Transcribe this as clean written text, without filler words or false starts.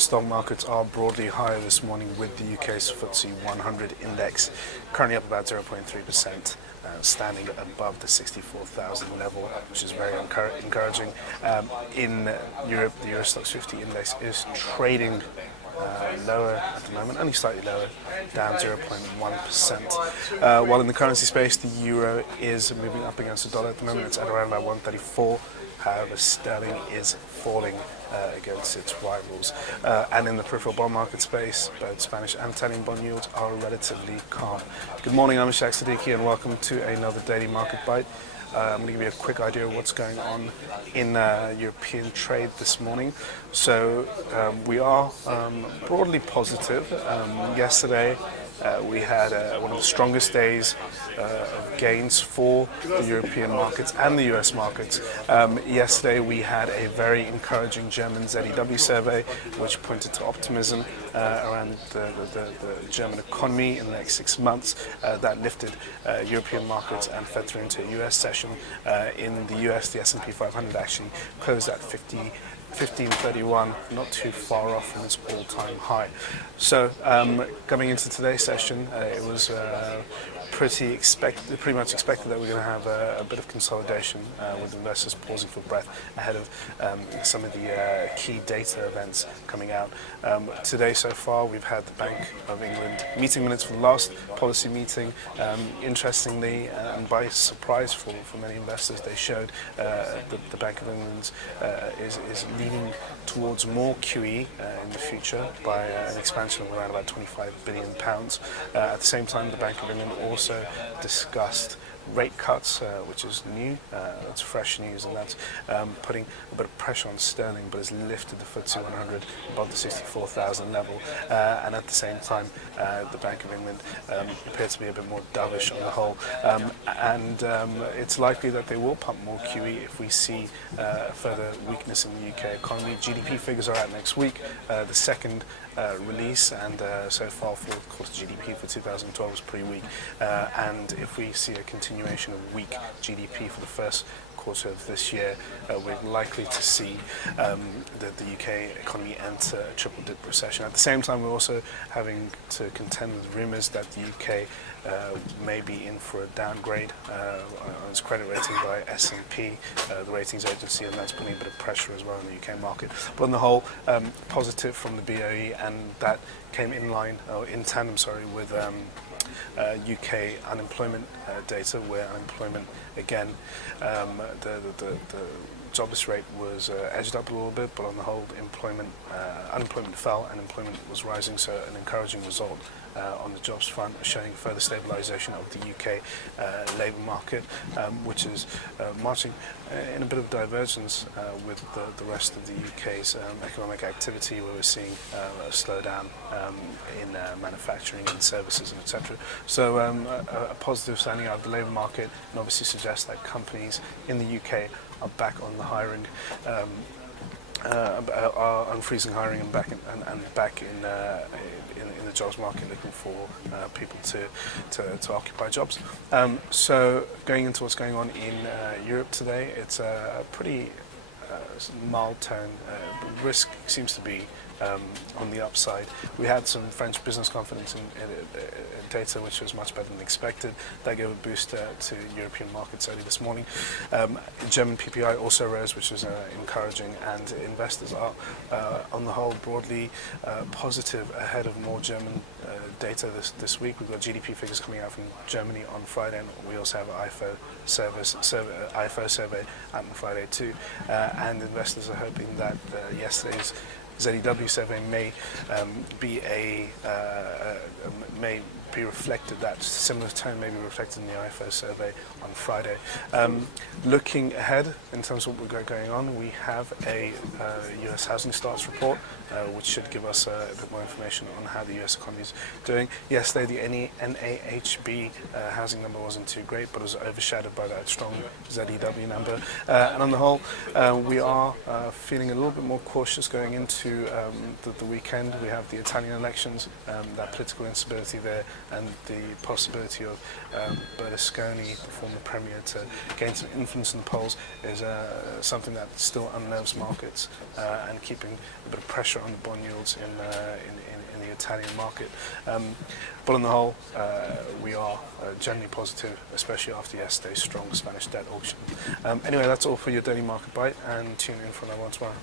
stock markets are broadly higher this morning, with the UK's FTSE 100 index currently up about 0.3%, standing above the 64,000 level, which is very encouraging. In Europe, the Euro Stoxx 50 index is trading lower at the moment, only slightly lower, down 0.1%. While in the currency space, the euro is moving up against the dollar at the moment. It's at around about 134. However, sterling is falling against its rivals. And in the peripheral bond market space, both Spanish and Italian bond yields are relatively calm. Good morning, I'm Ishaq Siddiqi, and welcome to another Daily Market Bite. I'm going to give you a quick idea of what's going on in European trade this morning. So we are broadly positive. Yesterday we had one of the strongest days of gains for the European markets and the US markets. Yesterday we had a very encouraging German ZEW survey, which pointed to optimism around the German economy in the next 6 months. That lifted European markets and fed through into a US session. In the US, the S&P 500 actually closed at 1531, not too far off from its all-time high. So coming into today's session, it was pretty much expected that we're going to have a bit of consolidation, with investors pausing for breath ahead of some of the key data events coming out. Today so far we've had the Bank of England meeting minutes for the last policy meeting. Interestingly, and by surprise for many investors, they showed the Bank of England is leaning towards more QE in the future by an expansion of around about £25 billion. At the same time, the Bank of England also discussed rate cuts, which is new. That's fresh news, and that's putting a bit of pressure on sterling, but has lifted the FTSE 100 above the 64,000 level. And at the same time, the Bank of England appears to be a bit more dovish on the whole. And it's likely that they will pump more QE if we see further weakness in the UK economy. GDP figures are out next week, the second release, and so far fourth quarter GDP for 2012 was pretty weak. And if we see a continuation of weak GDP for the first quarter of this year, we're likely to see the UK economy enter a triple-dip recession. At the same time, we're also having to contend with rumours that the UK may be in for a downgrade on its credit rating by S&P, the ratings agency, and that's putting a bit of pressure as well in the UK market. But on the whole, positive from the BOE, and that came in tandem, with UK unemployment data, where unemployment again, the jobless rate was edged up a little bit, but on the whole, unemployment fell and employment was rising. So an encouraging result on the jobs front, showing further stabilisation of the UK labour market, which is marching in a bit of divergence with the rest of the UK's economic activity, where we're seeing a slowdown in manufacturing and services, and etc. So a positive standing out of the labour market, and obviously suggests that companies in the UK are back on the hiring, are unfreezing hiring and back in the jobs market, looking for people to occupy jobs. So going into what's going on in Europe today, it's a pretty mild tone. Risk seems to be on the upside. We had some French business confidence in data, which was much better than expected. That gave a boost to European markets early this morning. German PPI also rose, which is encouraging, and investors are on the whole broadly positive ahead of more German data this week. We've got GDP figures coming out from Germany on Friday, and we also have an IFO survey out on Friday too. And investors are hoping that yesterday's ZEW survey may be reflected, that similar tone may be reflected in the IFO survey on Friday. Looking ahead in terms of what we've got going on, we have a US housing starts report, which should give us a bit more information on how the US economy is doing. Yesterday, the NAHB housing number wasn't too great, but it was overshadowed by that strong ZEW number. And on the whole, we are feeling a little bit more cautious going into the weekend. We have the Italian elections, that political instability there and the possibility of Berlusconi, the former premier, to gain some influence in the polls is something that still unnerves markets and keeping a bit of pressure on the bond yields in the Italian market. But on the whole, we are generally positive, especially after yesterday's strong Spanish debt auction. Anyway, that's all for your daily market bite, and tune in for another one tomorrow.